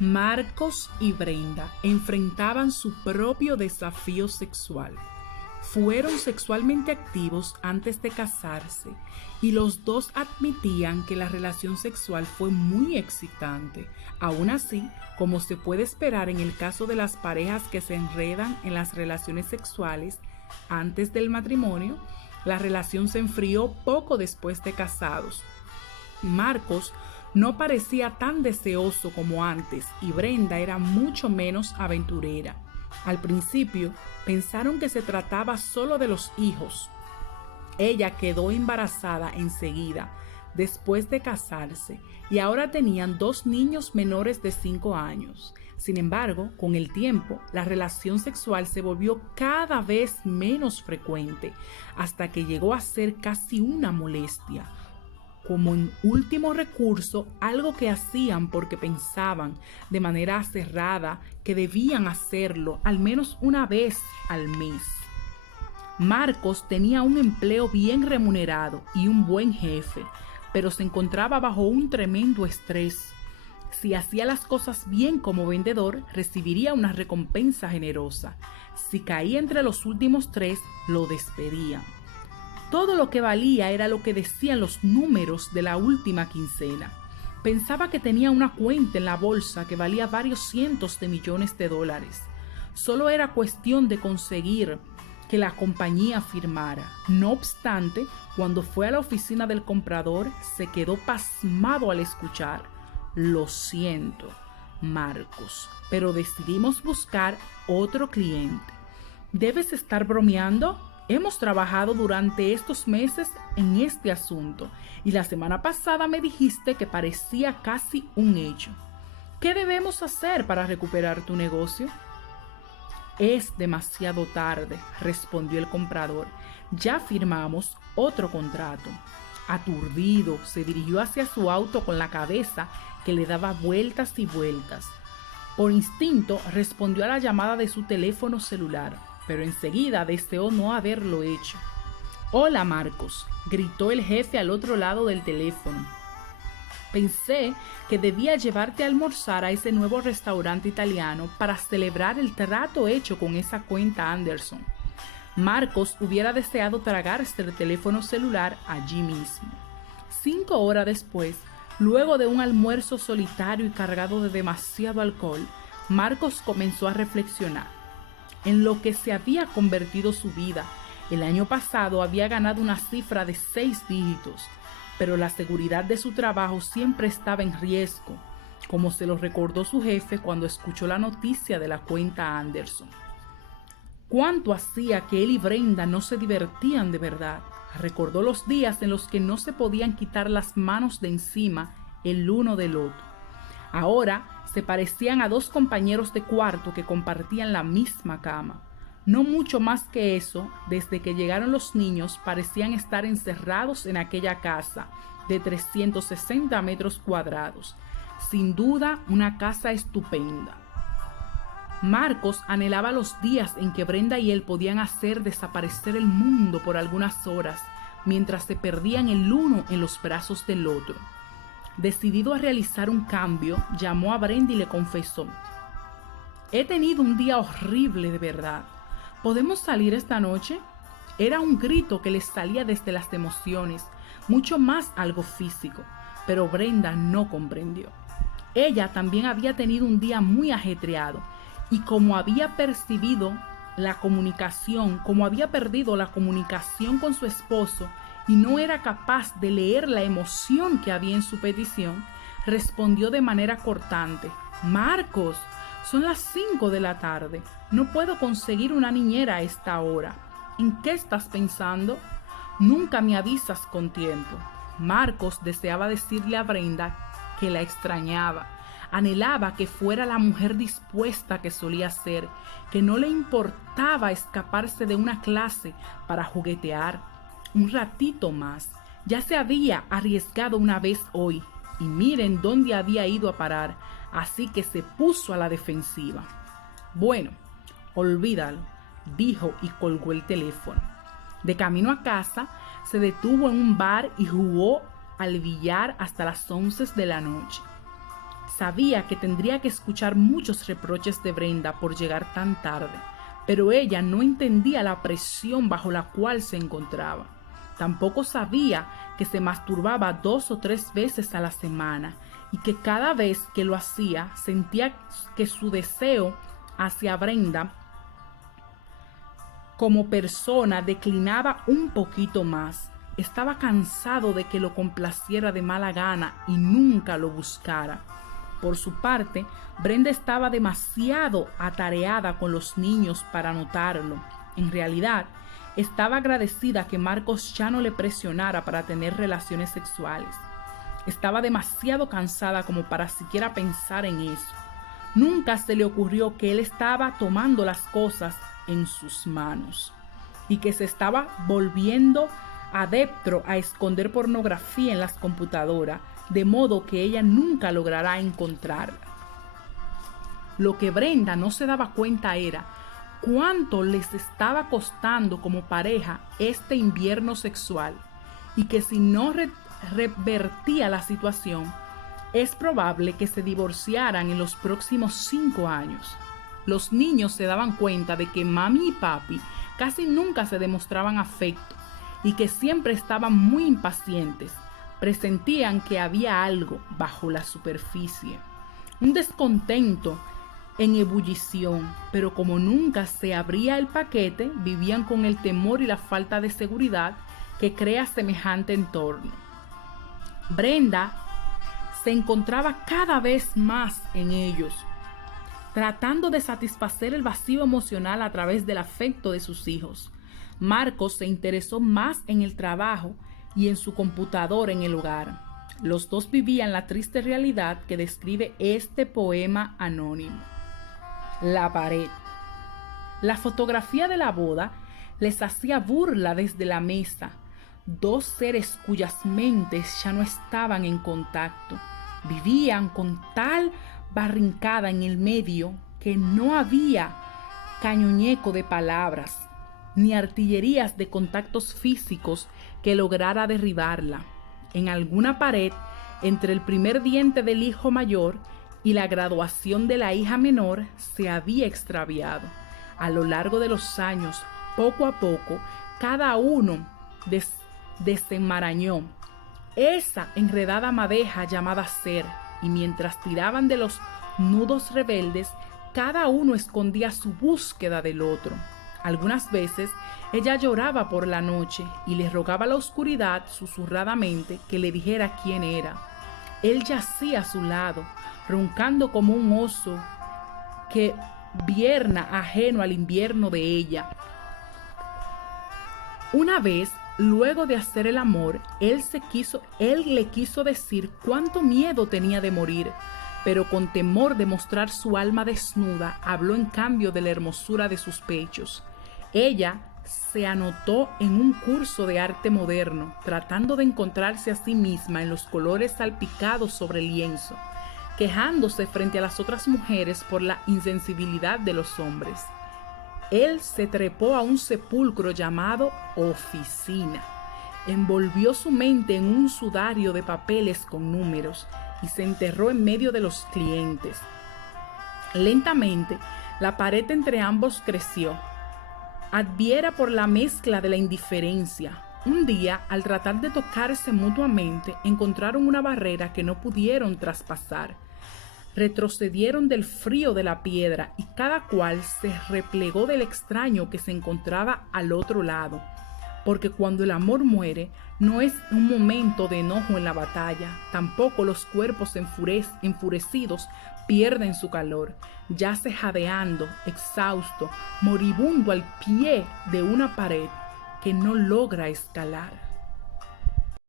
Marcos y Brenda enfrentaban su propio desafío sexual. Fueron sexualmente activos antes de casarse y los dos admitían que la relación sexual fue muy excitante. Aún así, como se puede esperar en el caso de las parejas que se enredan en las relaciones sexuales antes del matrimonio, la relación se enfrió poco después de casados. Marcos no parecía tan deseoso como antes y Brenda era mucho menos aventurera. Al principio pensaron que se trataba solo de los hijos. Ella quedó embarazada enseguida, después de casarse, y ahora tenían 2 niños menores de 5 años. Sin embargo, con el tiempo, la relación sexual se volvió cada vez menos frecuente, hasta que llegó a ser casi una molestia. Como en último recurso, algo que hacían porque pensaban de manera cerrada que debían hacerlo al menos una vez al mes. Marcos tenía un empleo bien remunerado y un buen jefe, pero se encontraba bajo un tremendo estrés. Si hacía las cosas bien como vendedor, recibiría una recompensa generosa. Si caía entre los últimos 3, lo despedían. Todo lo que valía era lo que decían los números de la última quincena. Pensaba que tenía una cuenta en la bolsa que valía varios cientos de millones de dólares. Solo era cuestión de conseguir que la compañía firmara. No obstante, cuando fue a la oficina del comprador, se quedó pasmado al escuchar: "Lo siento, Marcos, pero decidimos buscar otro cliente". ¿Debes estar bromeando? Hemos trabajado durante estos meses en este asunto y la semana pasada me dijiste que parecía casi un hecho. ¿Qué debemos hacer para recuperar tu negocio? Es demasiado tarde, respondió el comprador. Ya firmamos otro contrato. Aturdido, se dirigió hacia su auto con la cabeza que le daba vueltas y vueltas. Por instinto, respondió a la llamada de su teléfono celular, pero enseguida deseó no haberlo hecho. «Hola, Marcos», gritó el jefe al otro lado del teléfono. «Pensé que debía llevarte a almorzar a ese nuevo restaurante italiano para celebrar el trato hecho con esa cuenta Anderson». Marcos hubiera deseado tragarse el teléfono celular allí mismo. 5 horas después, luego de un almuerzo solitario y cargado de demasiado alcohol, Marcos comenzó a reflexionar en lo que se había convertido su vida. El año pasado había ganado una cifra de 6 dígitos, pero la seguridad de su trabajo siempre estaba en riesgo, como se lo recordó su jefe cuando escuchó la noticia de la cuenta Anderson. ¿Cuánto hacía que él y Brenda no se divertían de verdad? Recordó los días en los que no se podían quitar las manos de encima el uno del otro. Ahora se parecían a 2 compañeros de cuarto que compartían la misma cama. No mucho más que eso, desde que llegaron los niños parecían estar encerrados en aquella casa de 360 metros cuadrados. Sin duda, una casa estupenda. Marcos anhelaba los días en que Brenda y él podían hacer desaparecer el mundo por algunas horas, mientras se perdían el uno en los brazos del otro. Decidido a realizar un cambio, llamó a Brenda y le confesó: «He tenido un día horrible de verdad. ¿Podemos salir esta noche?». Era un grito que les salía desde las emociones, mucho más algo físico, pero Brenda no comprendió. Ella también había tenido un día muy ajetreado y como había perdido la comunicación con su esposo y no era capaz de leer la emoción que había en su petición, respondió de manera cortante: «Marcos, son las 5 de la tarde. No puedo conseguir una niñera a esta hora. ¿En qué estás pensando? Nunca me avisas con tiempo». Marcos deseaba decirle a Brenda que la extrañaba. Anhelaba que fuera la mujer dispuesta que solía ser, que no le importaba escaparse de una clase para juguetear un ratito más. Ya se había arriesgado una vez hoy, y miren dónde había ido a parar, así que se puso a la defensiva. «Bueno, olvídalo», dijo y colgó el teléfono. De camino a casa, se detuvo en un bar y jugó al billar hasta las 11 de la noche. Sabía que tendría que escuchar muchos reproches de Brenda por llegar tan tarde, pero ella no entendía la presión bajo la cual se encontraba. Tampoco sabía que se masturbaba 2 o 3 veces a la semana y que cada vez que lo hacía sentía que su deseo hacia Brenda como persona declinaba un poquito más. Estaba cansado de que lo complaciera de mala gana y nunca lo buscara. Por su parte, Brenda estaba demasiado atareada con los niños para notarlo. En realidad, estaba agradecida que Marcos ya no le presionara para tener relaciones sexuales. Estaba demasiado cansada como para siquiera pensar en eso. Nunca se le ocurrió que él estaba tomando las cosas en sus manos y que se estaba volviendo adepto a esconder pornografía en las computadoras, de modo que ella nunca logrará encontrarla. Lo que Brenda no se daba cuenta era cuánto les estaba costando como pareja este invierno sexual y que si no revertía la situación, es probable que se divorciaran en los próximos 5 años. Los niños se daban cuenta de que mami y papi casi nunca se demostraban afecto y que siempre estaban muy impacientes. Presentían que había algo bajo la superficie, un descontento en ebullición, pero como nunca se abría el paquete, vivían con el temor y la falta de seguridad que crea semejante entorno. Brenda se encontraba cada vez más en ellos, tratando de satisfacer el vacío emocional a través del afecto de sus hijos. Marcos se interesó más en el trabajo y en su computadora en el hogar. Los dos vivían la triste realidad que describe este poema anónimo. La pared. La fotografía de la boda les hacía burla desde la mesa. 2 seres cuyas mentes ya no estaban en contacto. Vivían con tal barrincada en el medio que no había cañoñeco de palabras, ni artillerías de contactos físicos que lograra derribarla. En alguna pared, entre el primer diente del hijo mayor y la graduación de la hija menor, se había extraviado. A lo largo de los años, poco a poco, cada uno desenmarañó esa enredada madeja llamada ser, y mientras tiraban de los nudos rebeldes, cada uno escondía su búsqueda del otro. Algunas veces ella lloraba por la noche y le rogaba a la oscuridad susurradamente que le dijera quién era. Él yacía a su lado, roncando como un oso que vierna ajeno al invierno de ella. Una vez, luego de hacer el amor, él le quiso decir cuánto miedo tenía de morir, pero con temor de mostrar su alma desnuda, habló en cambio de la hermosura de sus pechos. Ella se anotó en un curso de arte moderno, tratando de encontrarse a sí misma en los colores salpicados sobre el lienzo, quejándose frente a las otras mujeres por la insensibilidad de los hombres. Él se trepó a un sepulcro llamado oficina, envolvió su mente en un sudario de papeles con números y se enterró en medio de los clientes. Lentamente, la pared entre ambos creció. Adviera por la mezcla de la indiferencia. Un día, al tratar de tocarse mutuamente, encontraron una barrera que no pudieron traspasar. Retrocedieron del frío de la piedra y cada cual se replegó del extraño que se encontraba al otro lado. Porque cuando el amor muere, no es un momento de enojo en la batalla. Tampoco los cuerpos enfurecidos pierden su calor. Yace jadeando, exhausto, moribundo al pie de una pared que no logra escalar.